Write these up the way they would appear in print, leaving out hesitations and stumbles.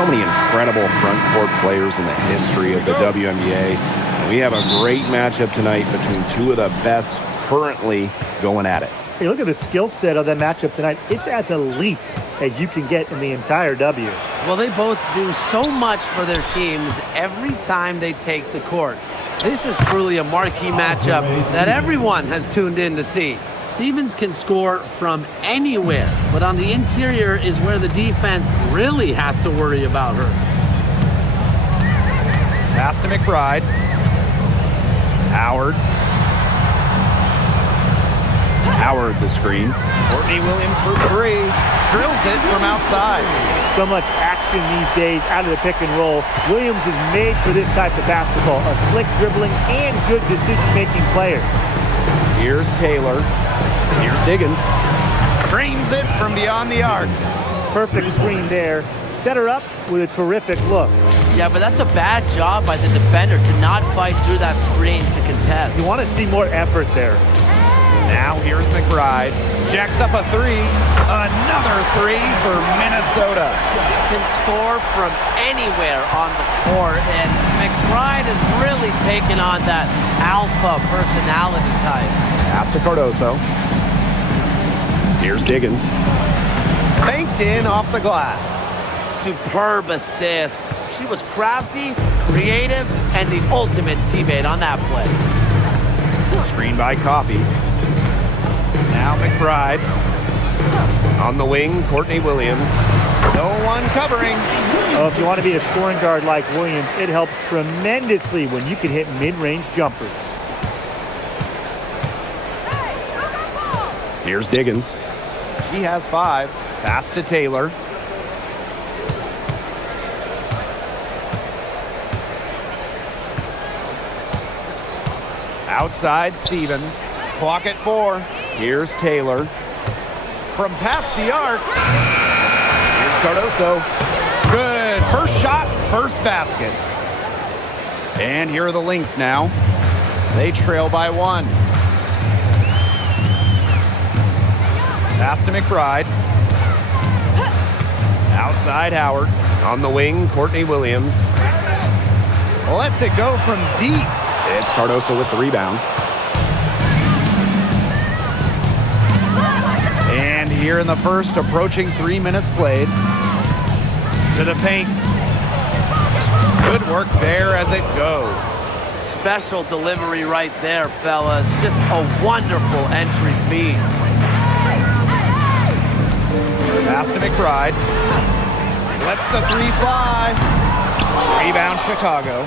so many incredible front court players in the history of the WNBA. And we have a great matchup tonight between two of the best currently going at it. Hey, look at the skill set of that matchup tonight. It's as elite as you can get in the entire W. Well, they both do so much for their teams every time they take the court. This is truly a marquee matchup that everyone has tuned in to see. Stevens can score from anywhere, but on the interior is where the defense really has to worry about her. Pass to McBride. Howard. Howard the screen. Courtney Williams for three. Drills it from outside. So much action these days out of the pick and roll. Williams is made for this type of basketball. A slick dribbling and good decision-making player. Here's Taylor. Here's Diggins. Screens it from beyond the arc. Perfect screen there. Set her up with a terrific look. Yeah, but that's a bad job by the defender to not fight through that screen to contest. You want to see more effort there. Now here's McBride. Jacks up a three. Another three for Minnesota. Can score from anywhere on the court, and McBride has really taken on that alpha personality type. Pass to Cardoso. Here's Diggins. Banked in off the glass. Superb assist. She was crafty, creative, and the ultimate teammate on that play. Screen by Coffey. Now McBride. On the wing, Courtney Williams. No one covering. Oh, if you want to be a scoring guard like Williams, it helps tremendously when you can hit mid-range jumpers. Here's Diggins. He has five. Pass to Taylor. Outside Stevens. Clock at 4. Here's Taylor. From past the arc. Here's Cardoso. Good. First shot, first basket. And here are the Lynx now. They trail by 1. Pass to McBride. Outside Howard. On the wing, Courtney Williams. Lets it go from deep. It's Cardoso with the rebound. And here in the first, approaching 3 minutes played. To the paint. Good work there as it goes. Special delivery right there, fellas. Just a wonderful entry feed. Pass to McBride. Lets the three fly. Rebound Chicago.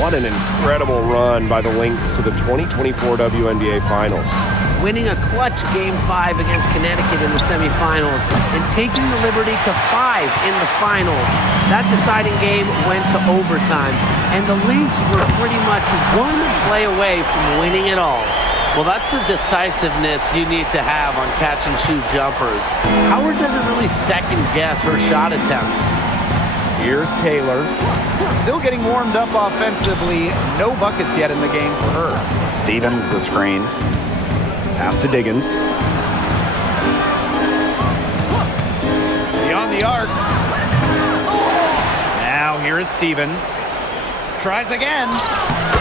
What an incredible run by the Lynx to the 2024 WNBA Finals. Winning a clutch Game 5 against Connecticut in the semifinals and taking the Liberty to 5 in the finals. That deciding game went to overtime, and the Lynx were pretty much one play away from winning it all. Well, that's the decisiveness you need to have on catch-and-shoot jumpers. Howard doesn't really second-guess her shot attempts. Here's Taylor. Still getting warmed up offensively. No buckets yet in the game for her. Stevens the screen. Pass to Diggins. Beyond the arc. Now here is Stevens. Tries again.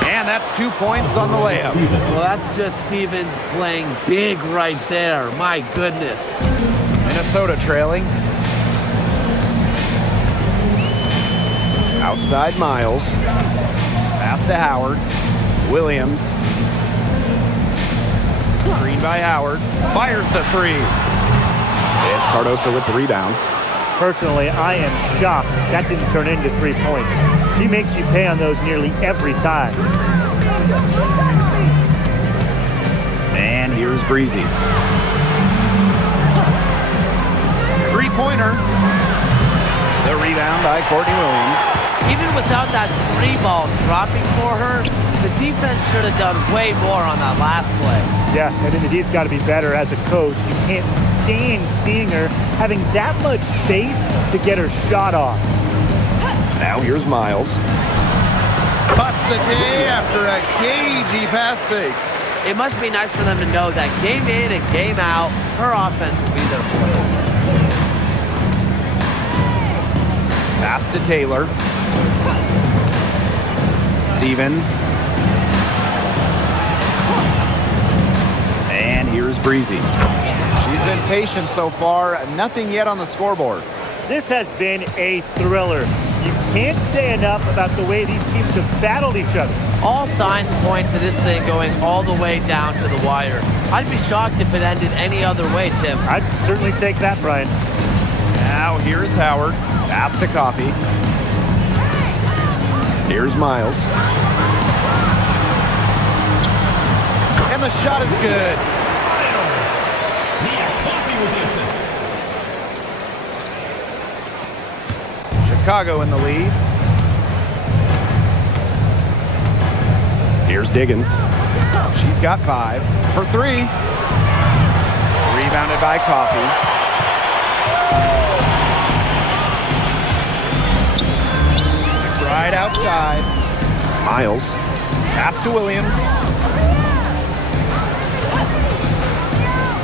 And that's 2 points on the layup. Well, that's just Stevens playing big right there. My goodness. Minnesota trailing. Outside Miles. Pass to Howard. Williams. Screen by Howard. Fires the three. It's Cardoso with the rebound. Personally, I am shocked that didn't turn into 3 points. She makes you pay on those nearly every time. And here's Breezy. Three-pointer. The rebound by Courtney Williams. Even without that three ball dropping for her, the defense should have done way more on that last play. Yeah, I think the D's got to be better as a coach. You can't stand seeing her having that much space to get her shot off. Now here's Miles. Busts the day after a cagey pass fake. It must be nice for them to know that game in and game out, her offense will be there for them. Pass to Taylor. Stevens. And here's Breezy. She's been patient so far. Nothing yet on the scoreboard. This has been a thriller. You can't say enough about the way these teams have battled each other. All signs point to this thing going all the way down to the wire. I'd be shocked if it ended any other way, Tim. I'd certainly take that, Brian. Now here's Howard. Pass to Coffee. Here's Miles. And the shot is good. Chicago in the lead. Here's Diggins. She's got 5 for 3. Rebounded by Coffee. Right outside. Miles. Pass to Williams.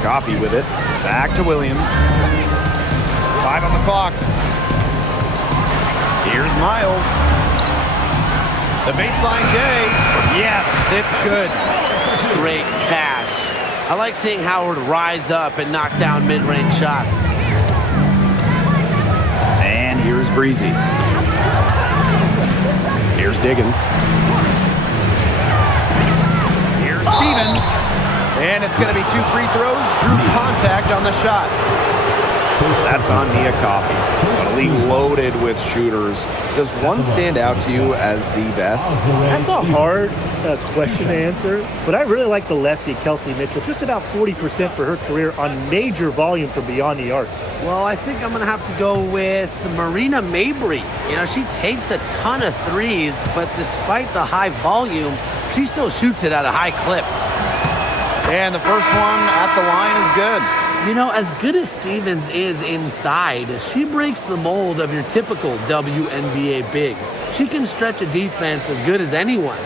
Coffee with it. Back to Williams. 5 on the clock. Here's Miles. The baseline day. Yes, it's good. Great catch. I like seeing Howard rise up and knock down mid-range shots. And here's Breezy. Here's Diggins. Here's Stevens. And it's going to be 2 free throws. Drew contact on the shot. That's on Nia Coffee. A league loaded with shooters. Does one stand out to you as the best? That's a hard question to answer, but I really like the lefty, Kelsey Mitchell. Just about 40% for her career on major volume from beyond the arc. Well, I think I'm going to have to go with Marina Mabry. You know, she takes a ton of threes, but despite the high volume, she still shoots it at a high clip. And the first one at the line is good. You know, as good as Stevens is inside, she breaks the mold of your typical WNBA big. She can stretch a defense as good as anyone.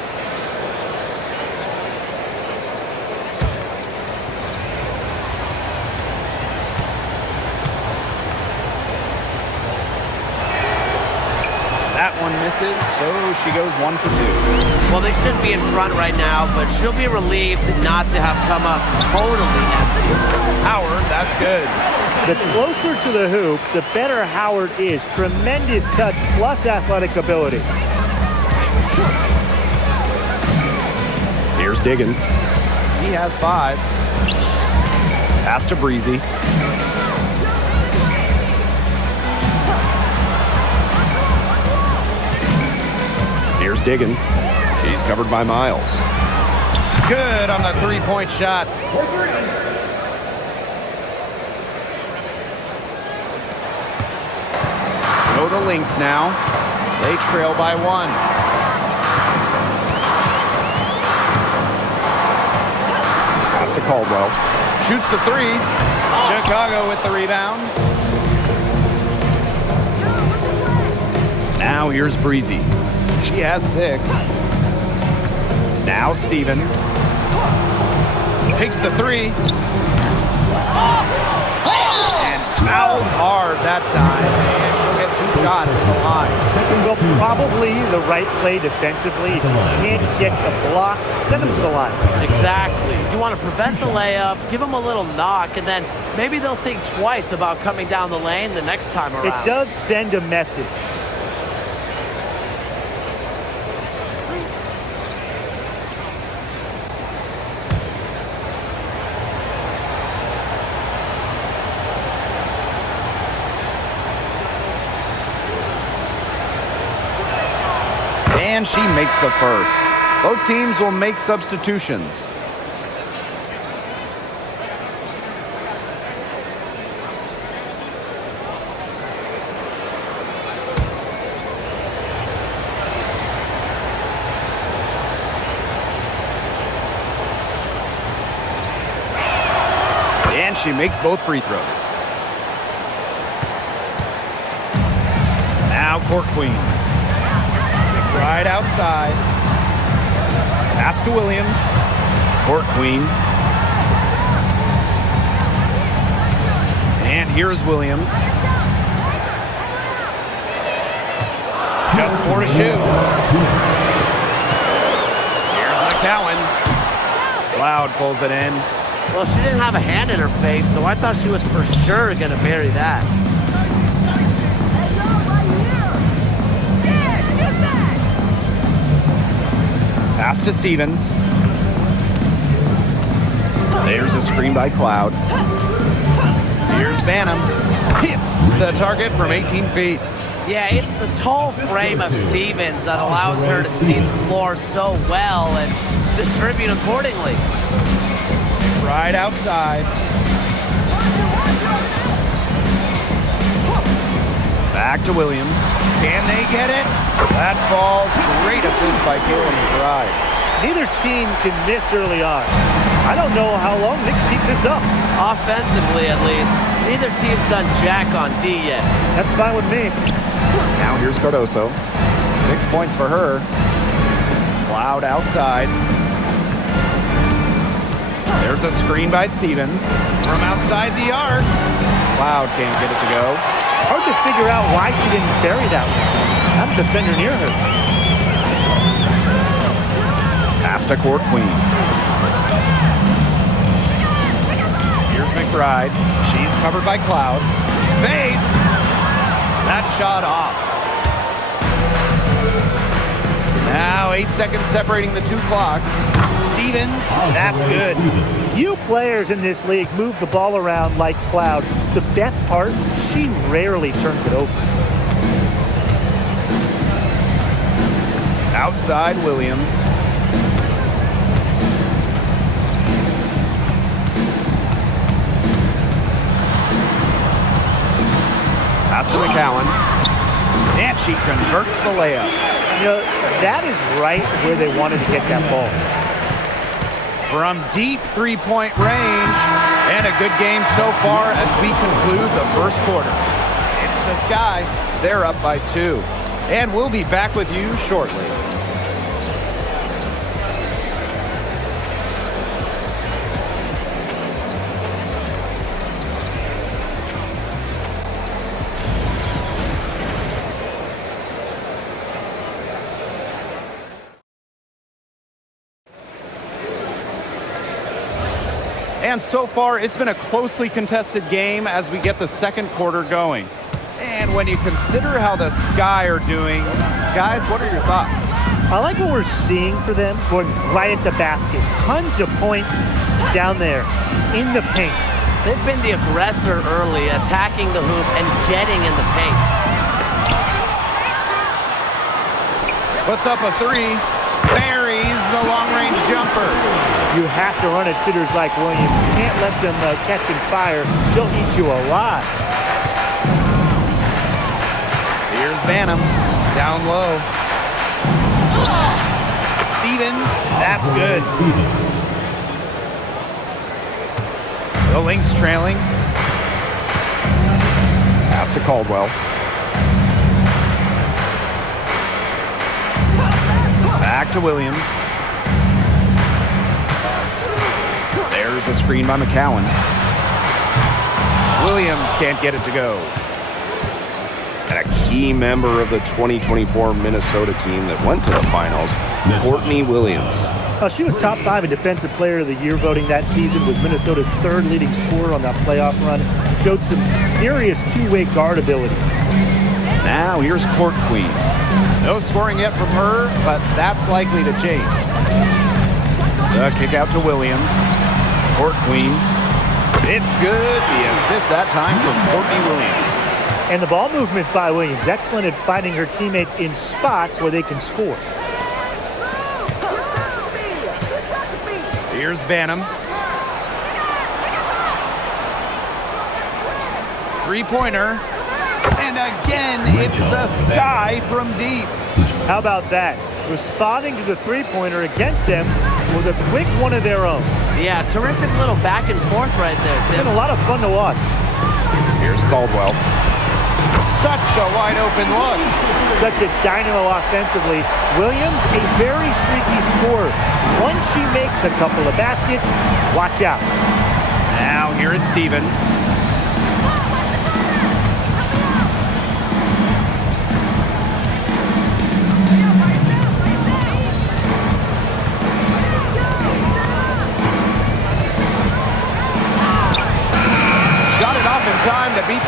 That one misses, so she goes 1 for 2. Well, they shouldn't be in front right now, but she'll be relieved not to have come up totally empty. Howard, that's good. The closer to the hoop, the better Howard is. Tremendous touch plus athletic ability. Here's Diggins. He has 5. Pass to Breezy. Here's Diggins. She's covered by Miles. Good on the 3-point shot. So the Lynx now. They trail by 1. Pass to Caldwell. Shoots the 3. Chicago with the rebound. Now here's Breezy. She has 6. Now Stevens. Takes the 3. And fouled hard that time. She'll get 2 shots at the line. Well, probably the right play defensively. If you can't get the block, send them to the line. Exactly. You want to prevent the layup, give them a little knock, and then maybe they'll think twice about coming down the lane the next time around. It does send a message. And she makes the first. Both teams will make substitutions. And she makes both free throws. Now Court Queen. Right outside. Pass to Williams. Court Queen. And here's Williams. Just 4 to shoot. Here's McCowan. Cloud pulls it in. Well, she didn't have a hand in her face, so I thought she was for sure going to bury that. Pass to Stevens. There's a screen by Cloud. Here's Banham. Hits the target from 18 feet. Yeah, it's the tall frame of Stevens that allows her to see the floor so well and distribute accordingly. Right outside. Back to Williams. Can they get it? That falls. Great assist by Caleb McBride. Neither team can miss early on. I don't know how long they can keep this up. Offensively, at least, neither team's done jack on D yet. That's fine with me. Now here's Cardoso. 6 points for her. Cloud outside. There's a screen by Stevens. From outside the arc. Cloud can't get it to go. Hard to figure out why she didn't bury that one. Not a defender near her. Pass to Court Queen. Here's McBride. She's covered by Cloud. Fades. That shot off. Now 8 seconds separating the 2 clocks. Stevens, that's good. Few players in this league move the ball around like Cloud. The best part, she rarely turns it over. Outside Williams. Pass to McCowan. And she converts the layup. You know, that is right where they wanted to get that ball. From deep three-point range. And a good game so far as we conclude the first quarter. It's the Sky. They're up by 2. And we'll be back with you shortly. And so far, it's been a closely contested game as we get the second quarter going. And when you consider how the Sky are doing, guys, what are your thoughts? I like what we're seeing for them going right at the basket. Tons of points down there in the paint. They've been the aggressor early, attacking the hoop and getting in the paint. Puts up a 3. Buries the long-range jumper. You have to run at shooters like Williams. You can't let them catch and fire. They'll eat you alive. Here's Banham. Down low. Stevens. That's good. The Lynx trailing. Pass to Caldwell. Back to Williams. There's a screen by McCowan. Williams can't get it to go. And a key member of the 2024 Minnesota team that went to the finals, Courtney Williams. She was top 5 in Defensive Player of the Year voting that season, was Minnesota's 3rd leading scorer on that playoff run. Showed some serious two-way guard abilities. Now here's Court Queen. No scoring yet from her, but that's likely to change. The kick out to Williams. Court Queen. It's good. The assist that time from Courtney Williams. And the ball movement by Williams. Excellent at finding her teammates in spots where they can score. Here's Banham. Three-pointer. And again, it's the Sky from deep. How about that? Responding to the three-pointer against them with a quick one of their own. Yeah, terrific little back and forth right there, It's Tim. been a lot of fun to watch. Here's Caldwell. Such a wide-open look. Such a dynamo offensively. Williams, a very streaky scorer. Once she makes a couple of baskets, watch out. Now here is Stevens.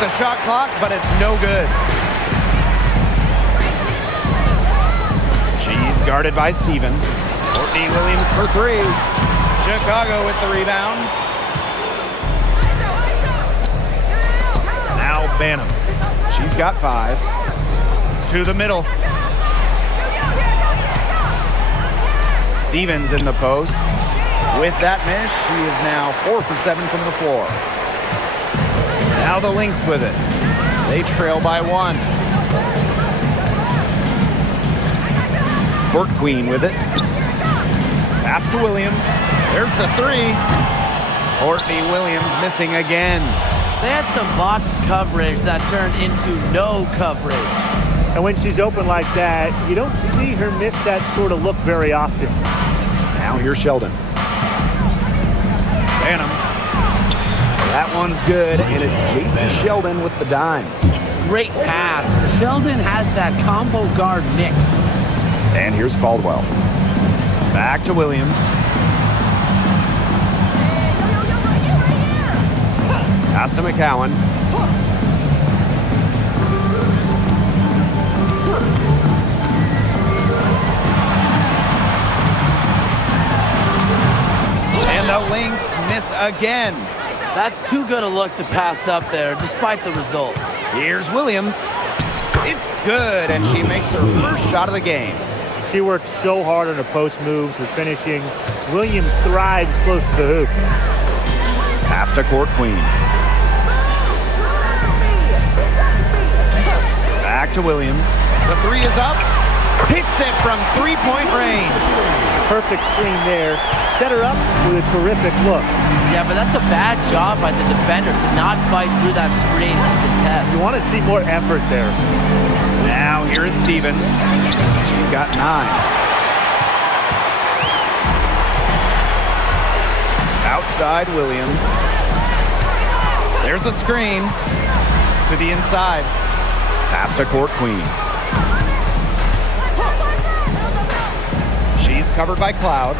the shot clock, but it's no good. She's guarded by Stevens. Courtney Williams for three. Chicago with the rebound. Now Banham. She's got 5. To the middle. Stevens in the post. With that miss, she is now 4 for 7 from the floor. Now the Lynx with it. They trail by 1. Court Queen with it. Pass to Williams. There's the 3. Courtney Williams missing again. They had some botched coverage that turned into no coverage. And when she's open like that, you don't see her miss that sort of look very often. Now here's Sheldon. Banham. That one's good, and it's Jason Sheldon with the dime. Great pass. Sheldon has that combo guard mix. And here's Caldwell. Back to Williams. Pass to McCowan. And the Lynx miss again. That's too good a look to pass up there, despite the result. Here's Williams. It's good, and she makes her first shot of the game. She worked so hard on her post moves, her finishing. Williams thrives close to the hoop. Pass to Court Queen. Back to Williams. The 3 is up. Hits it from 3-point range. Perfect screen there. Set her up with a terrific look. Yeah, but that's a bad job by the defender to not fight through that screen to contest. You want to see more effort there. Now here is Stevens. She's got 9. Outside Williams. There's a screen to the inside. Pass to Court Queen. She's covered by Cloud.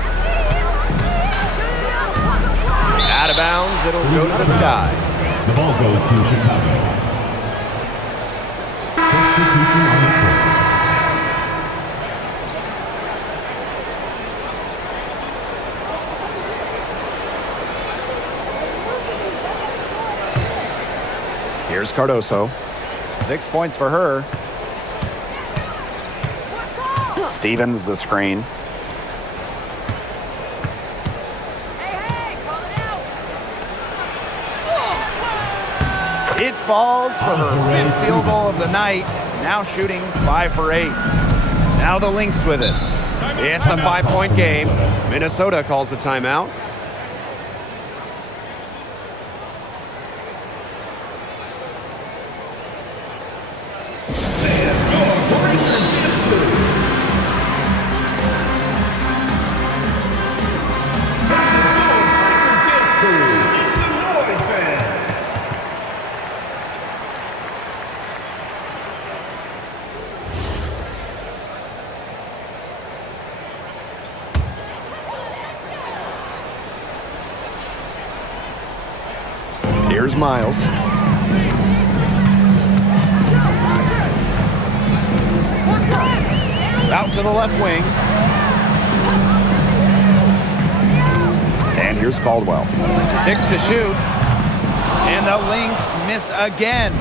Out of bounds, it'll go to the sky. The ball goes to Chicago. Substitution on the court. Here's Cardoso. 6 points for her. Stevens the screen. It falls for her 5th field goal of the night. Now shooting 5 for 8. Now the Lynx with it. It's a 5-point game. Minnesota calls a timeout. Here's Miles. Out to the left wing. And here's Caldwell. 6 to shoot. And the Lynx miss again.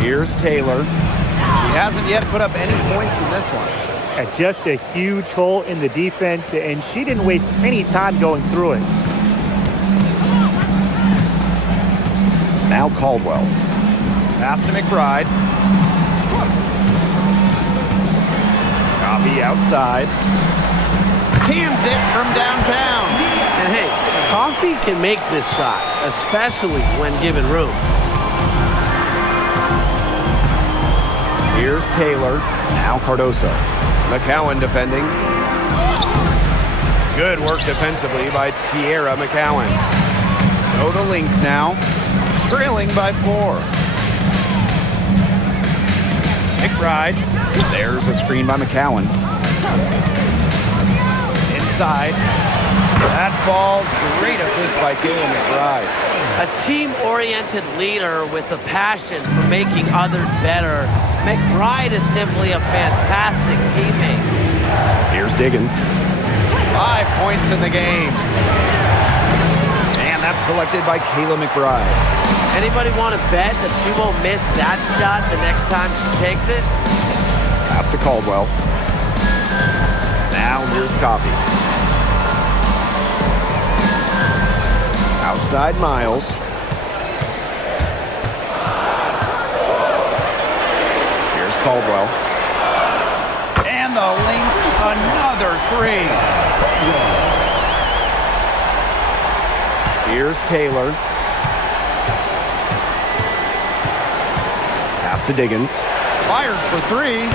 Here's Taylor. He hasn't yet put up any points in this one. Just a huge hole in the defense, and she didn't waste any time going through it. Now Caldwell. Pass to McBride. Coffee outside. Cans it from downtown. And hey, Coffee can make this shot, especially when given room. Here's Taylor. Now Cardoso. McCowan defending. Good work defensively by Tierra McCowan. So the Lynx now, trailing by 4. McBride. There's a screen by McCowan. Inside. That falls. Great assist by Taylor McBride. A team-oriented leader with a passion for making others better. McBride is simply a fantastic teammate. Here's Diggins. 5 points in the game. And that's collected by Kayla McBride. Anybody want to bet that she won't miss that shot the next time she takes it? Pass to Caldwell. Now here's Coffey. Outside Miles. Here's Caldwell. And the Lynx, another 3. Here's Taylor. Pass to Diggins. Fires for 3.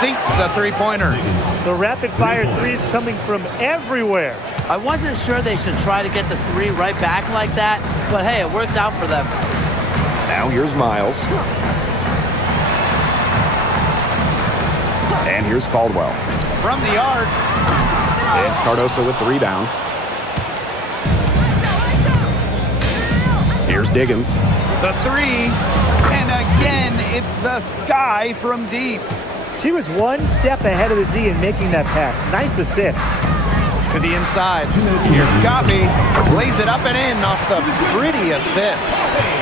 Sinks the three-pointer. The rapid-fire threes coming from everywhere. I wasn't sure they should try to get the 3 right back like that, but hey, it worked out for them. Now here's Miles. And here's Caldwell. From the arc. It's Cardoso with the rebound. Here's Diggins. The 3. And again, it's the sky from deep. She was one step ahead of the D in making that pass. Nice assist. To the inside. Here's Coffey. Lays it up and in off the pretty assist.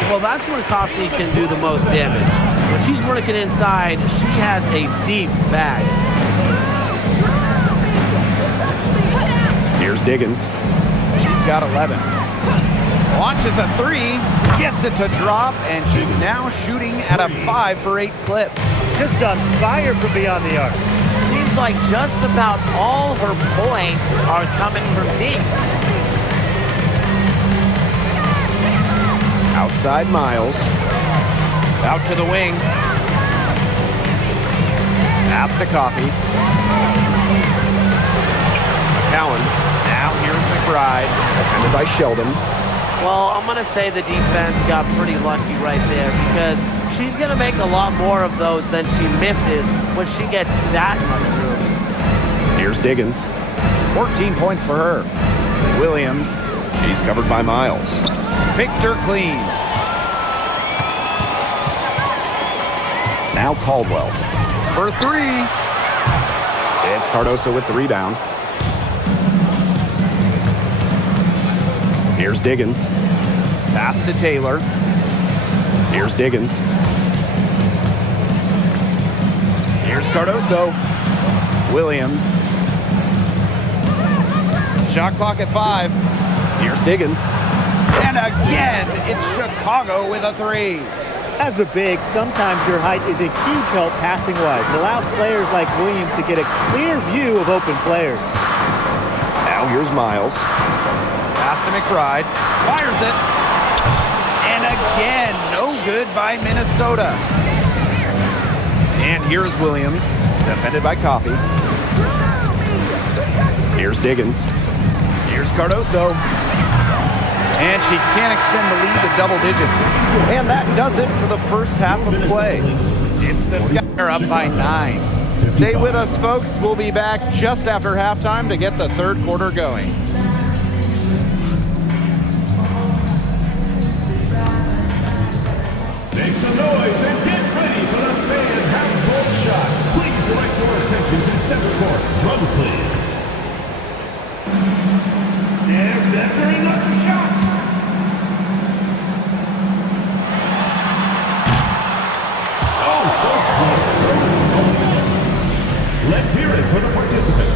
Well, that's where Coffey can do the most damage. When she's working inside, she has a deep bag. Here's Diggins. She's got 11. Launches a 3. Gets it to drop, and she's now shooting at a 5 for 8 clip. Just on fire from beyond the arc. Seems like just about all her points are coming from deep. Outside Miles. Out to the wing. Pass to Coffey. McCowan. Now here's McBride. Defended by Sheldon. Well, I'm going to say the defense got pretty lucky right there because she's going to make a lot more of those than she misses when she gets that much room. Here's Diggins. 14 points for her. Williams. She's covered by Miles. Picked her clean. Now Caldwell. For 3. It's Cardoso with the rebound. Here's Diggins. Pass to Taylor. Here's Diggins. Here's Cardoso. Williams. Shot clock at 5. Here's Diggins. And again, it's Chicago with a 3. As a big, sometimes your height is a huge help passing-wise. It allows players like Williams to get a clear view of open players. Now here's Miles. Pass to McBride. Fires it. And again, no good by Minnesota. And here's Williams. Defended by Coffey. Here's Diggins. Here's Cardoso. And she can't extend the lead to double digits. And that does it for the first half of play. It's the Sky. They're up by 9. Stay with us, folks. We'll be back just after halftime to get the third quarter going. Make some noise and get ready for the fan half-court shot. Please direct your attention to center court. Drums, please. They're measuring up the shot. Oh, so close, so close. Let's hear it for the participant.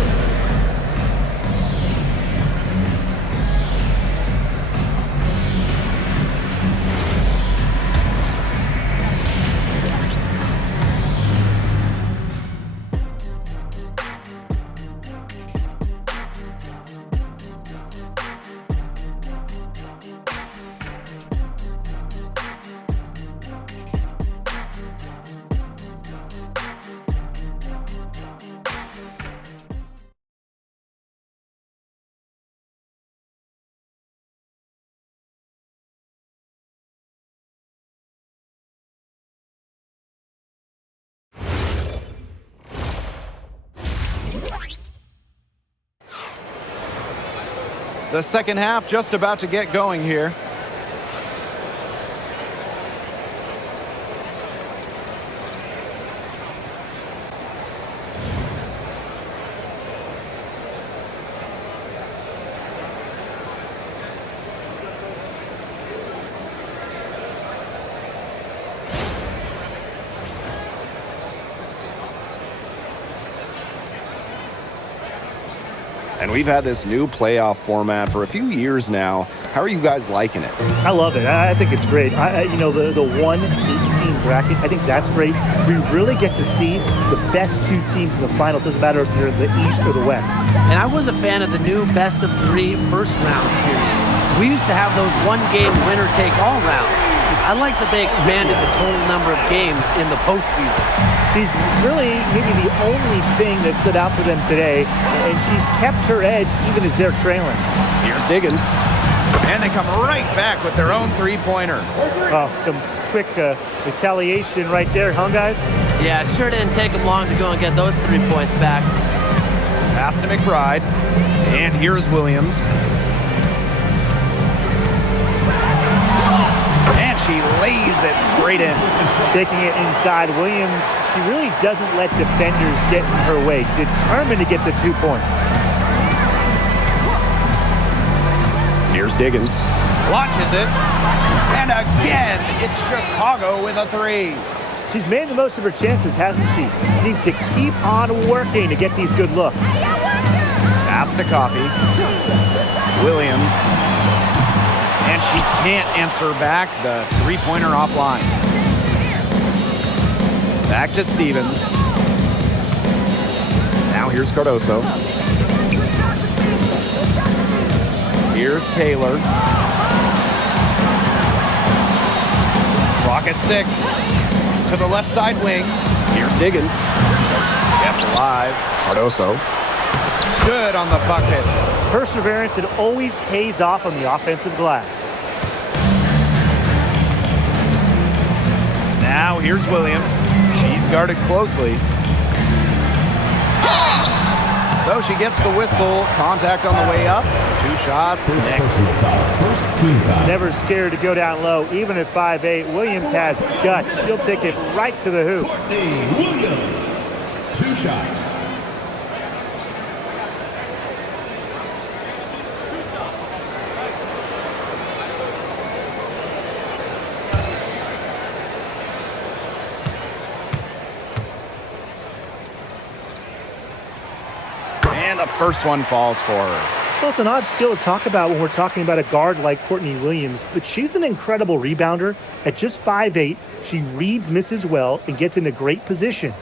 The second half just about to get going here. And we've had this new playoff format for a few years now. How are you guys liking it? I love it. I think it's great. You know, the 1-8 bracket, I think that's great. We really get to see the best two teams in the final. It doesn't matter if you're in the East or the West. And I was a fan of the new best-of-3 first-round series. We used to have those one-game winner-take-all rounds. I like that they expanded the total number of games in the postseason. She's really maybe the only thing that stood out for them today, and she's kept her edge even as they're trailing. Here's Diggins. And they come right back with their own three-pointer. Oh, some quick retaliation right there, huh, guys? Yeah, it sure didn't take them long to go and get those 3 points back. Pass to McBride. And here's Williams. And she lays it straight in. Taking it inside, Williams, she really doesn't let defenders get in her way. Determined to get the 2 points. Here's Diggins. Launches it. And again, it's Chicago with a 3. She's made the most of her chances, hasn't she? She needs to keep on working to get these good looks. Pass to Coffey. Williams. And she can't answer back the three-pointer offline. Back to Stevens. Now here's Cardoso. Here's Taylor. Clock at 6. To the left side wing. Here's Diggins. Kept alive. Cardoso. Good on the bucket. Perseverance, it always pays off on the offensive glass. Now here's Williams. She's guarded closely. So she gets the whistle. Contact on the way up. 2 shots. First team foul. Never scared to go down low, even at 5'8". Williams has guts. She'll take it right to the hoop. Courtney Williams. 2 shots. And the first one falls for her. Well, it's an odd skill to talk about when we're talking about a guard like Courtney Williams, but she's an incredible rebounder. At just 5'8", she reads misses well and gets into great position.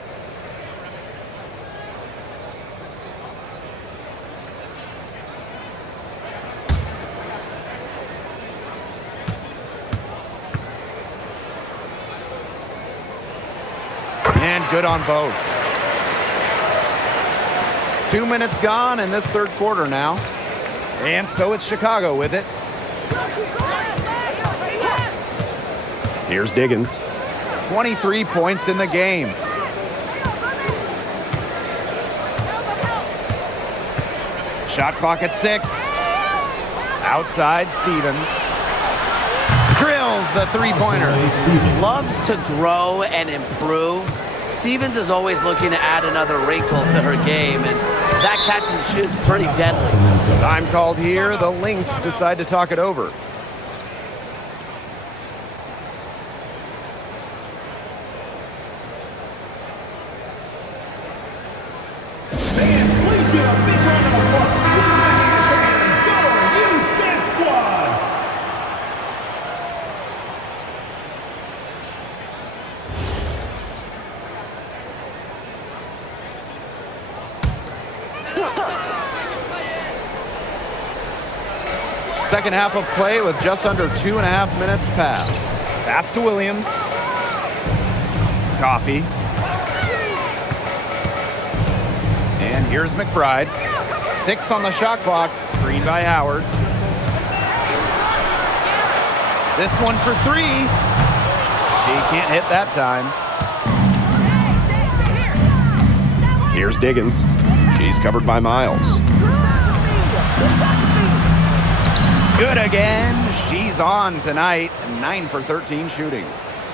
And good on both. 2 minutes gone in this third quarter now. And so it's Chicago with it. Here's Diggins. 23 points in the game. Shot clock at 6. Outside Stevens. Drills the three-pointer. Loves to grow and improve. Stevens is always looking to add another wrinkle to her game, and that catch and shoot's pretty deadly. Time called here. The Lynx decide to talk it over. Fans, please give a big round of applause for the Youth Dance Squad. Second half of play with just under 2.5 minutes passed. Pass to Williams. Coffey. And here's McBride. 6 on the shot clock. Screen by Howard. This one for 3. She can't hit that time. Here's Diggins. She's covered by Miles. Good again. She's on tonight. 9 for 13 shooting.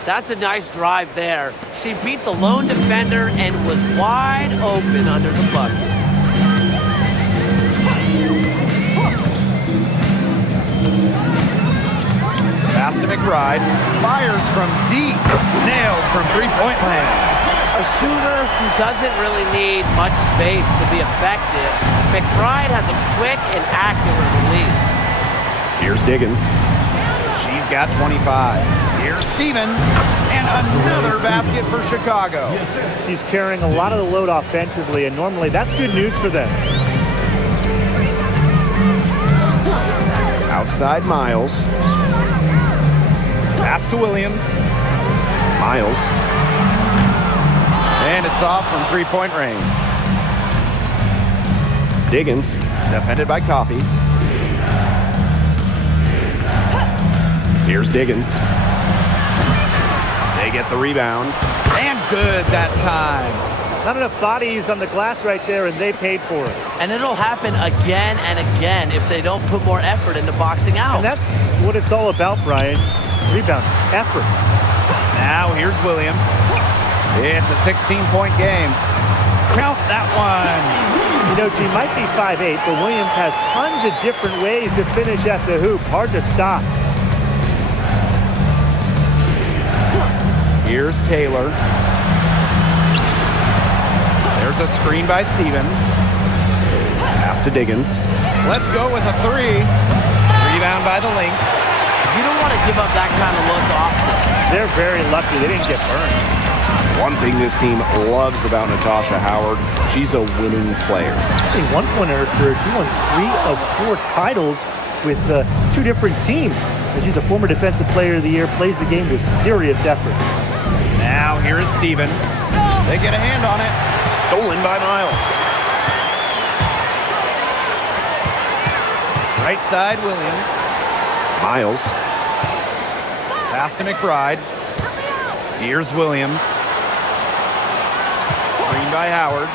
That's a nice drive there. She beat the lone defender and was wide open under the bucket. Pass to McBride. Fires from deep. Nailed from three-point land. A shooter who doesn't really need much space to be effective. McBride has a quick and accurate release. Here's Diggins. She's got 25. Here's Stevens. And another basket for Chicago. She's carrying a lot of the load offensively, and normally that's good news for them. Outside Miles. Pass to Williams. Miles. And it's off from three-point range. Diggins. Defended by Coffey. Here's Diggins. They get the rebound. And good that time. Not enough bodies on the glass right there, and they paid for it. And it'll happen again and again if they don't put more effort into boxing out. And that's what it's all about, Brian. Rebound, effort. Now here's Williams. It's a 16-point game. Count that one. You know, she might be 5'8", but Williams has tons of different ways to finish at the hoop. Hard to stop. Here's Taylor. There's a screen by Stevens. Pass to Diggins. Let's go with a three. Rebound by the Lynx. You don't want to give up that kind of look often. They're very lucky. They didn't get burned. One thing this team loves about Natasha Howard, she's a winning player. In one point in her career, she won 3 of 4 titles with 2 different teams. And she's a former Defensive Player of the Year, plays the game with serious effort. Now here is Stevens. They get a hand on it. Stolen by Miles. Right side, Williams. Miles. Pass to McBride. Here's Williams. Screen by Howard.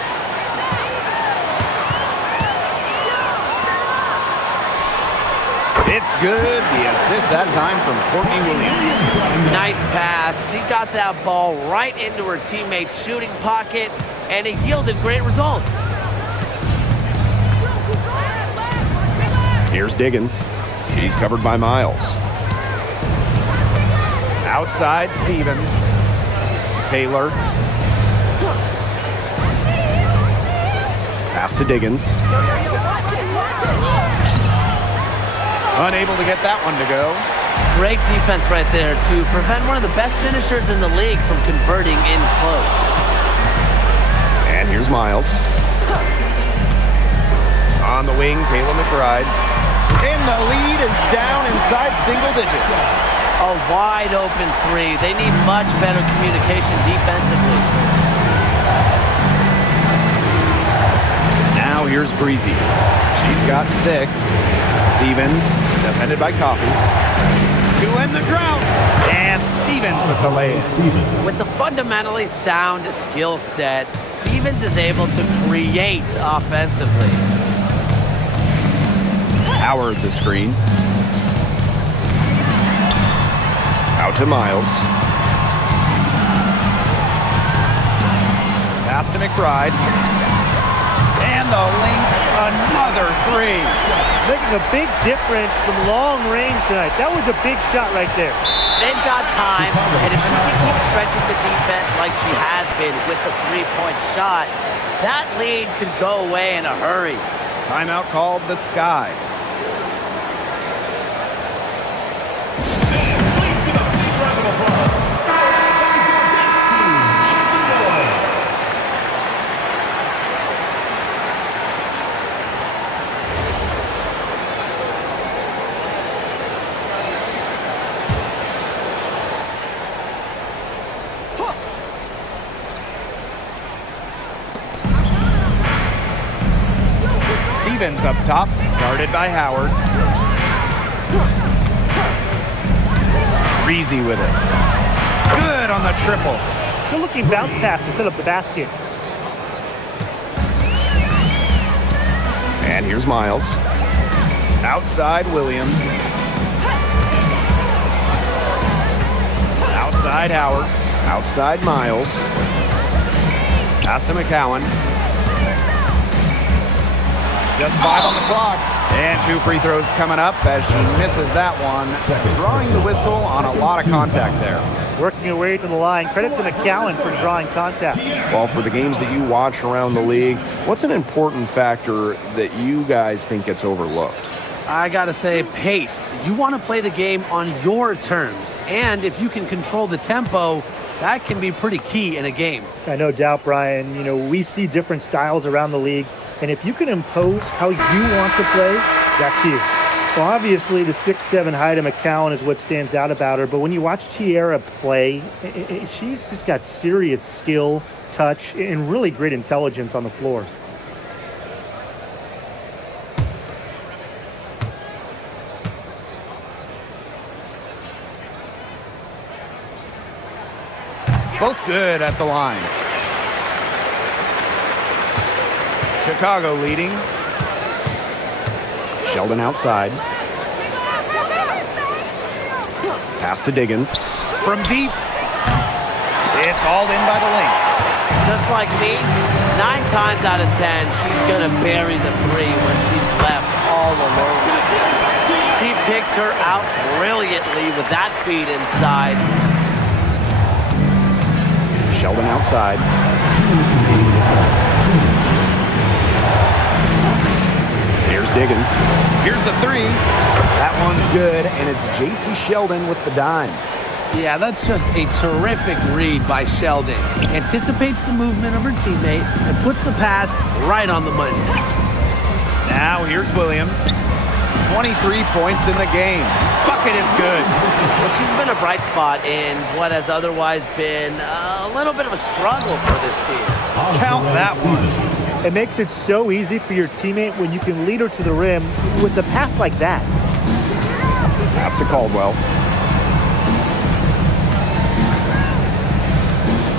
It's good. The assist that time from Courtney Williams. Nice pass. She got that ball right into her teammate's shooting pocket, and it yielded great results. Here's Diggins. She's covered by Miles. Outside Stevens. Taylor. Pass to Diggins. Unable to get that one to go. Great defense right there to prevent one of the best finishers in the league from converting in close. And here's Miles. On the wing, Kayla McBride. And the lead is down inside single digits. A wide open three. They need much better communication defensively. Now here's Breezy. She's got 6. Stevens, defended by Coffey. To end the drought. And Stevens with the layup. With the fundamentally sound skill set, Stevens is able to create offensively. Howard the screen. Out to Miles. Pass to McBride. And the Lynx, another 3. Making a big difference from long range tonight. That was a big shot right there. They've got time, and if she can keep stretching the defense like she has been with the three-point shot, that lead could go away in a hurry. Timeout called the Sky. Please give a big round of applause. Stevens up top, guarded by Howard. Breezy with it. Good on the triple. Good looking bounce pass to set up the basket. And here's Miles. Outside Williams. Outside Howard. Outside Miles. Pass to McCowan. Just 5 on the clock. And 2 free throws coming up as she misses that one. Drawing the whistle on a lot of contact there. Working her way to the line. Credit to McCowan for drawing contact. Well, for the games that you watch around the league, what's an important factor that you guys think gets overlooked? I gotta say, pace. You want to play the game on your terms. And if you can control the tempo, that can be pretty key in a game. No doubt, Brian. You know, we see different styles around the league. And if you can impose how you want to play, that's you. Well, obviously, the 6'7" height of McCowan is what stands out about her. But when you watch Tiara play, she's just got serious skill, touch, and really great intelligence on the floor. Both good at the line. Chicago leading. Sheldon outside. Pass to Diggins. From deep. It's hauled in by the Lynx. Just like me, 9 times out of 10, she's going to bury the 3 when she's left all alone. She picked her out brilliantly with that feed inside. Sheldon outside. Here's Diggins. Here's the 3. That one's good, and it's J.C. Sheldon with the dime. Yeah, that's just a terrific read by Sheldon. Anticipates the movement of her teammate and puts the pass right on the money. Now here's Williams. 23 points in the game. Bucket is good. Well, she's been a bright spot in what has otherwise been a little bit of a struggle for this team. Count that one. It makes it so easy for your teammate when you can lead her to the rim with a pass like that. Pass to Caldwell.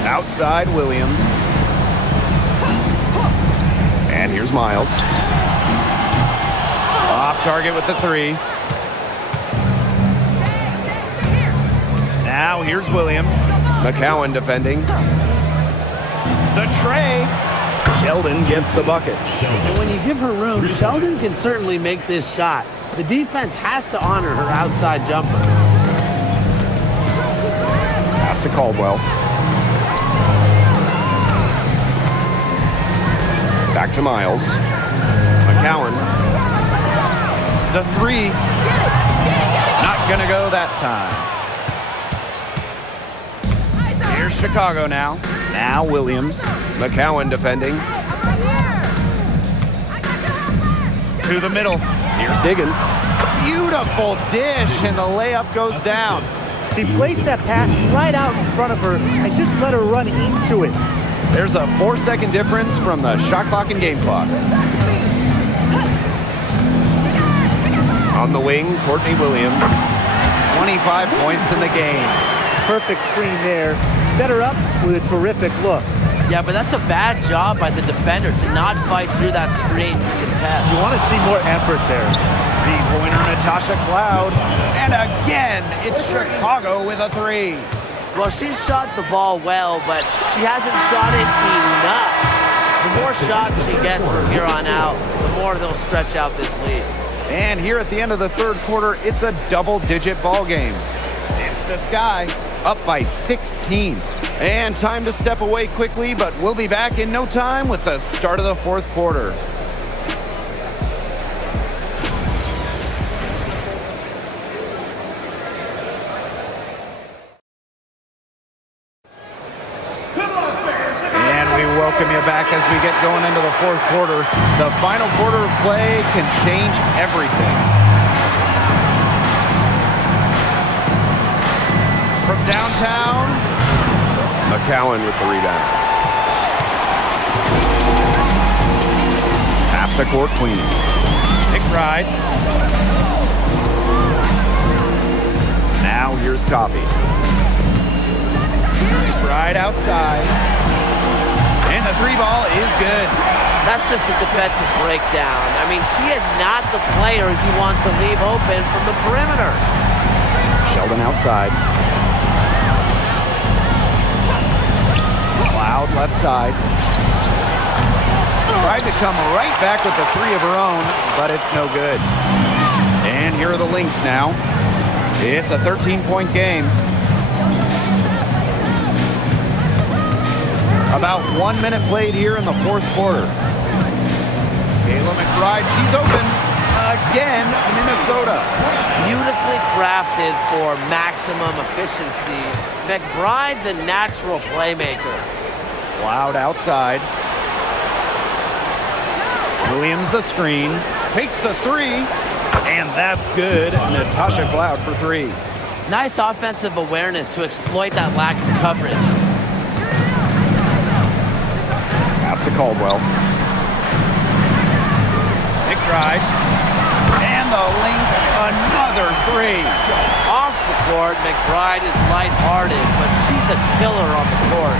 Outside Williams. And here's Miles. Off target with the 3. Now here's Williams. McCowan defending. The tray. Sheldon gets the bucket. And when you give her room, Sheldon can certainly make this shot. The defense has to honor her outside jumper. Pass to Caldwell. Back to Miles. McCowan. The 3. Not gonna go that time. Here's Chicago now. Now Williams. McCowan defending. To the middle. Here's Diggins. Beautiful dish, and the layup goes down. She placed that pass right out in front of her and just let her run into it. There's a 4-second difference from the shot clock and game clock. On the wing, Courtney Williams. 25 points in the game. Perfect screen there. Set her up with a terrific look. Yeah, but that's a bad job by the defender to not fight through that screen to contest. You want to see more effort there. 3-pointer Natasha Cloud. And again, it's Chicago with a 3. Well, she's shot the ball well, but she hasn't shot it enough. The more shots she gets from here on out, the more they'll stretch out this lead. And here at the end of the third quarter, it's a double-digit ball game. It's the Sky up by 16. And time to step away quickly, but we'll be back in no time with the start of the fourth quarter. And we welcome you back as we get going into the fourth quarter. The final quarter of play can change everything. From downtown, McCowan with the rebound. Pass to Court Queenie. big ride. Now here's Coffee. Right outside. And the 3 ball is good. That's just a defensive breakdown. I mean, she is not the player you want to leave open from the perimeter. Sheldon outside. Loud left side. Tried to come right back with the three of her own, but it's no good. And here are the Lynx now. It's a 13-point game. About 1 minute played here in the fourth quarter. Kayla McBride, she's open. Again, Minnesota. Beautifully crafted for maximum efficiency. McBride's a natural playmaker. Loud outside. Williams the screen. Takes the three. And that's good. Natasha Cloud for three. Nice offensive awareness to exploit that lack of coverage. Pass to Caldwell. McBride. And the Lynx, another three. Off the court, McBride is lighthearted, but she's a killer on the court.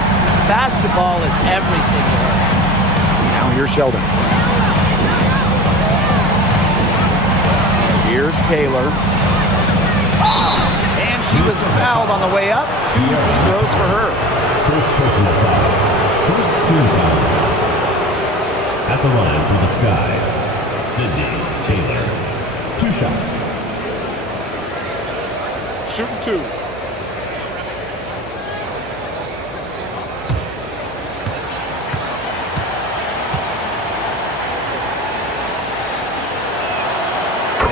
Basketball is everything to her. Now here's Sheldon. Here's Taylor. And she was fouled on the way up. 2 free throws for her. First personal foul. First team foul. At the line for the Sky, Sydney Taylor. 2 shots. Shooting 2.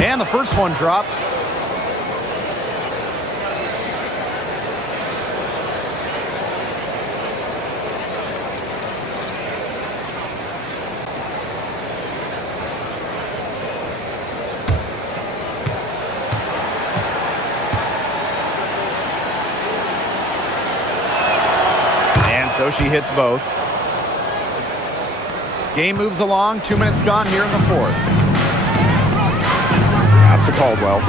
And the first one drops. And so she hits both. Game moves along. 2 minutes gone here in the fourth. Pass to Caldwell.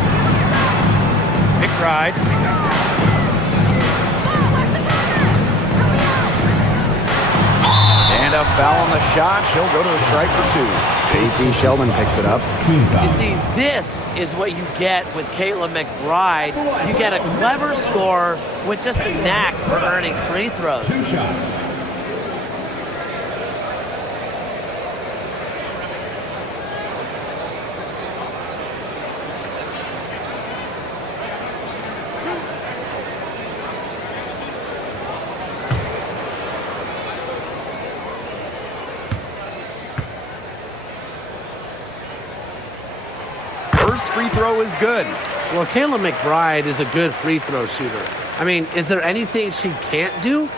McBride. And a foul on the shot. She'll go to the strike for 2. JC Sheldon picks it up. Team foul. You see, this is what you get with Kayla McBride. You get a clever scorer with just a knack for earning free throws. 2 shots. First free throw is good. Well, Kayla McBride is a good free throw shooter. I mean, is there anything she can't do?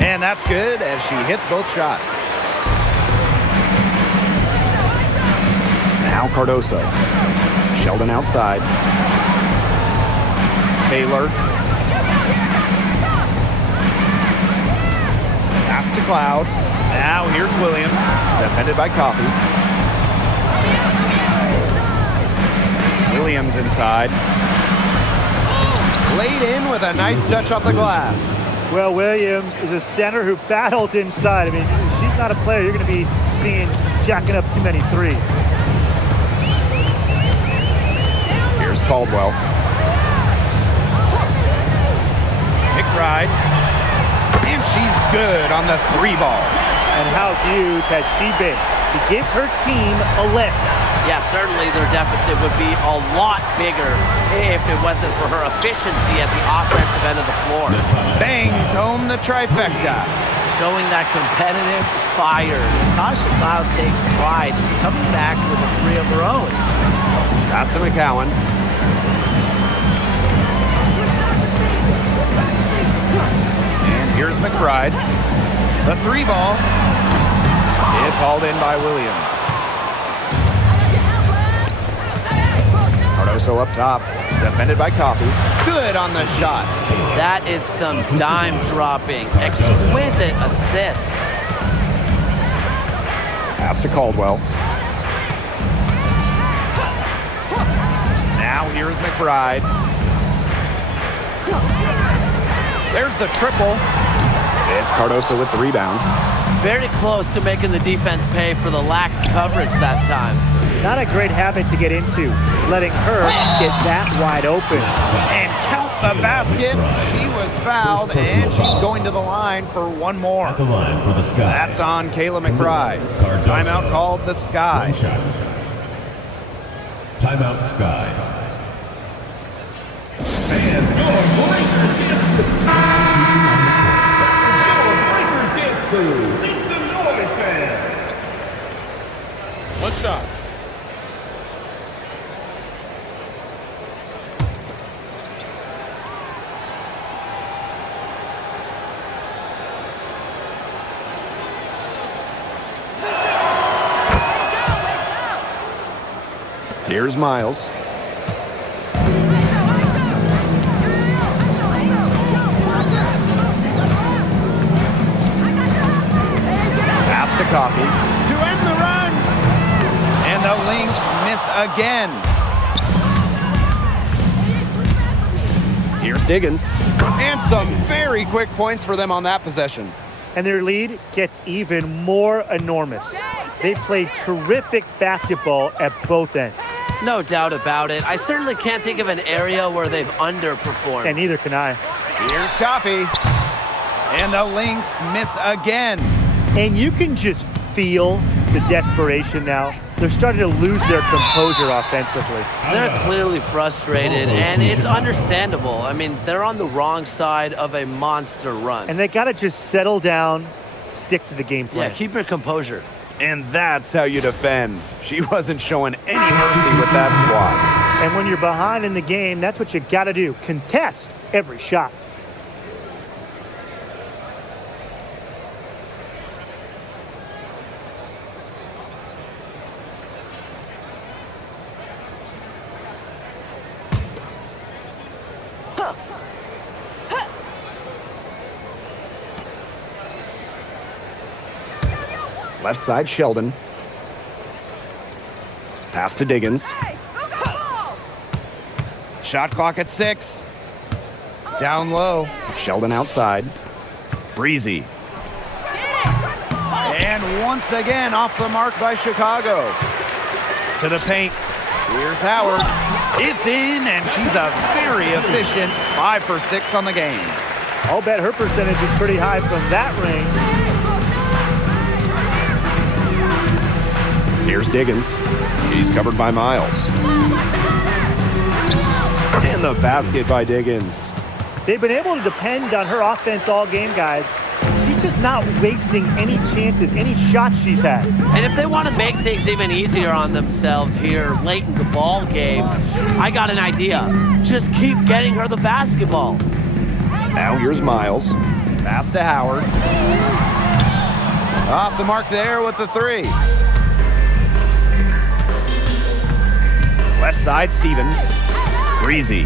And that's good as she hits both shots. Now Cardoso. Sheldon outside. Taylor. Pass to Cloud. Now here's Williams. Defended by Coffey. Williams inside. Laid in with a nice touch off the glass. Well, Williams is a center who battles inside. I mean, she's not a player you're going to be seeing jacking up too many threes. Here's Caldwell. McBride. And she's good on the 3 ball. And how huge has she been to give her team a lift? Yeah, certainly their deficit would be a lot bigger if it wasn't for her efficiency at the offensive end of the floor. Bangs home the trifecta. Showing that competitive fire. Natasha Cloud takes pride in coming back with a 3 of her own. Pass to McCowan. And here's McBride. The 3 ball. It's hauled in by Williams. Cardoso up top. Defended by Coffey. Good on the shot. That is some dime dropping. Exquisite assist. Pass to Caldwell. Now here's McBride. There's the triple. It's Cardoso with the rebound. Very close to making the defense pay for the lax coverage that time. Not a great habit to get into, letting her get that wide open. And count the basket. She was fouled, and she's going to the line for one more. At the line for the Sky. That's on Kayla McBride. Cardoso. Timeout called the Sky. One shot. Timeout Sky. What's up? Here's Miles. Pass to Coffee to end the run. And the Lynx miss again. Here's Diggins. And some very quick points for them on that possession. And their lead gets even more enormous. They played terrific basketball at both ends. No doubt about it. I certainly can't think of an area where they've underperformed. And neither can I. Here's Coffee. And the Lynx miss again. And you can just feel the desperation now. They're starting to lose their composure offensively. They're clearly frustrated, and it's understandable. I mean, they're on the wrong side of a monster run. And they got to just settle down, stick to the game plan. Yeah, keep your composure. And that's how you defend. She wasn't showing any mercy with that squad. And when you're behind in the game, that's what you got to do. Contest every shot. Left side, Sheldon. Pass to Diggins. Shot clock at 6. Down low. Sheldon outside. Breezy. And once again off the mark by Chicago. To the paint. Here's Howard. It's in, and she's a very efficient 5 for 6 on the game. I'll bet her percentage is pretty high from that range. Here's Diggins. She's covered by Miles. And the basket by Diggins. They've been able to depend on her offense all game, guys. She's just not wasting any chances, any shots she's had. And if they want to make things even easier on themselves here late in the ball game, I got an idea. Just keep getting her the basketball. Now here's Miles. Pass to Howard. Off the mark there with the 3. Left side, Stevens. Breezy.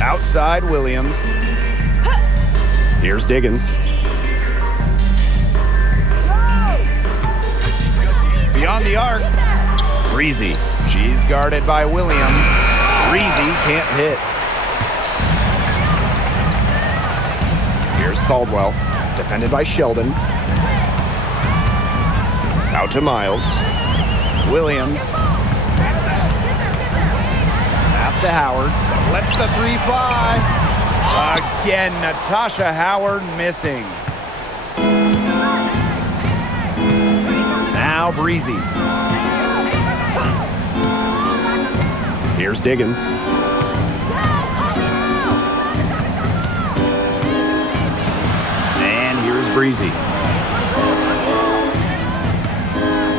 Outside, Williams. Here's Diggins. Beyond the arc. Breezy. She's guarded by Williams. Breezy can't hit. Here's Caldwell. Defended by Sheldon. Out to Miles. Williams. Pass to Howard. Lets the 3 fly. Again, Natasha Howard missing. Now Breezy. Here's Diggins. And here's Breezy.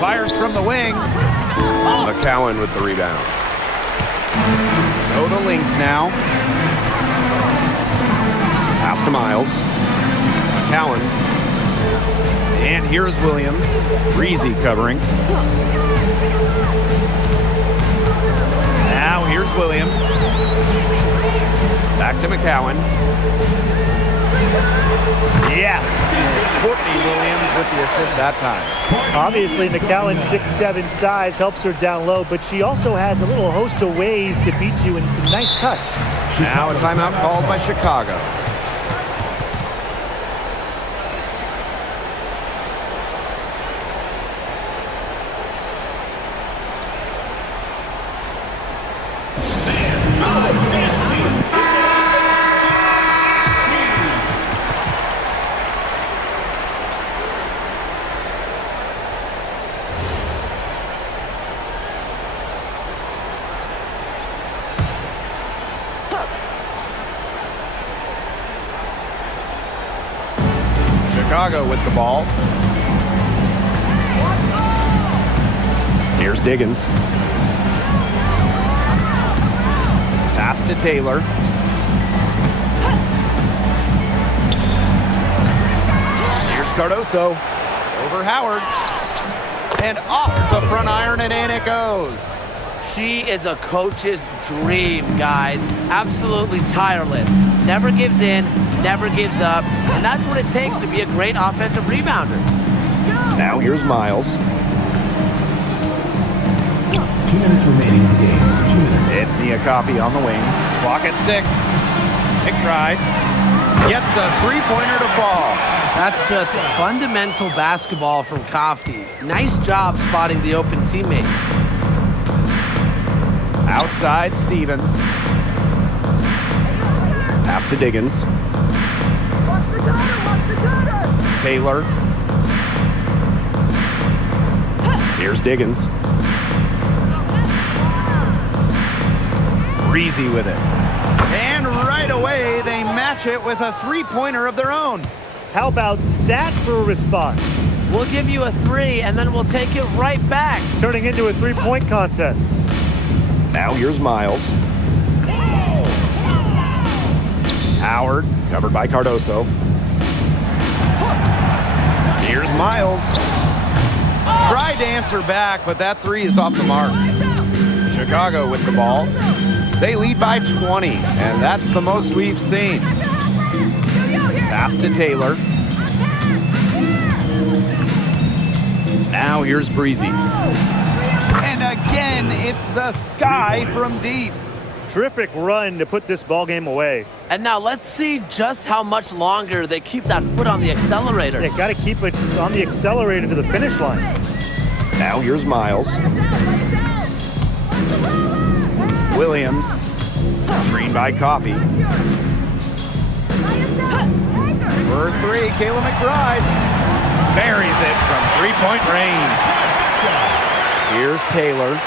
Fires from the wing. McCowan with the rebound. So the Lynx now. Pass to Miles. McCowan. And here's Williams. Breezy covering. Now here's Williams. Back to McCowan. Yes. Courtney Williams with the assist that time. Obviously, McCowan's 6'7" size helps her down low, but she also has a little host of ways to beat you in some nice touch. Now a timeout called by Chicago. Chicago with the ball. Here's Diggins. Pass to Taylor. Here's Cardoso. Over Howard. And off the front iron, and in it goes. She is a coach's dream, guys. Absolutely tireless. Never gives in, never gives up. And that's what it takes to be a great offensive rebounder. Now here's Miles. 2 minutes remaining in the game. 2 minutes. It's Niakafi on the wing. Clock at 6. McBride gets a three-pointer to fall. That's just fundamental basketball from Coffee. Nice job spotting the open teammate. Outside Stevens. Pass to Diggins. Taylor. Here's Diggins. Breezy with it. And right away, they match it with a three-pointer of their own. How about that for a response? We'll give you a 3, and then we'll take it right back. Turning into a three-point contest. Now here's Miles. Howard. Covered by Cardoso. Here's Miles. Tried to answer back, but that 3 is off the mark. Chicago with the ball. They lead by 20, and that's the most we've seen. Pass to Taylor. Now here's Breezy. And again, it's the Sky from deep. Terrific run to put this ball game away. And now let's see just how much longer they keep that foot on the accelerator. Yeah, got to keep it on the accelerator to the finish line. Now here's Miles. Williams. Screen by Coffee. For 3, Kayla McBride buries it from three-point range. Here's Taylor.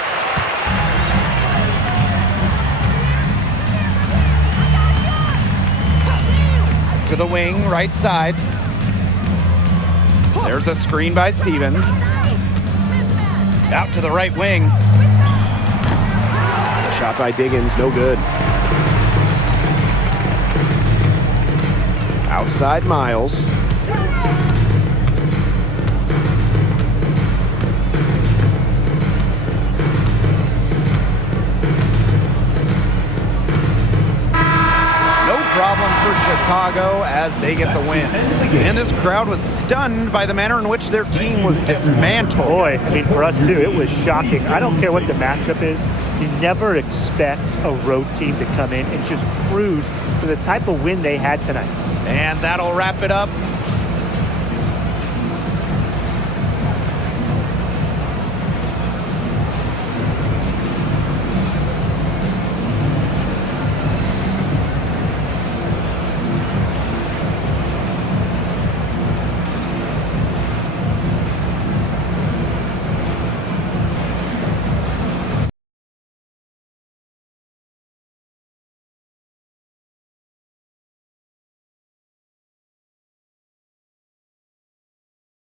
To the wing, right side. There's a screen by Stevens. Out to the right wing. Shot by Diggins, no good. Outside Miles. Problem for Chicago as they get the win. And this crowd was stunned by the manner in which their team was dismantled. Boy, I mean, for us too, it was shocking. I don't care what the matchup is. You never expect a road team to come in and just cruise for the type of win they had tonight. And that'll wrap it up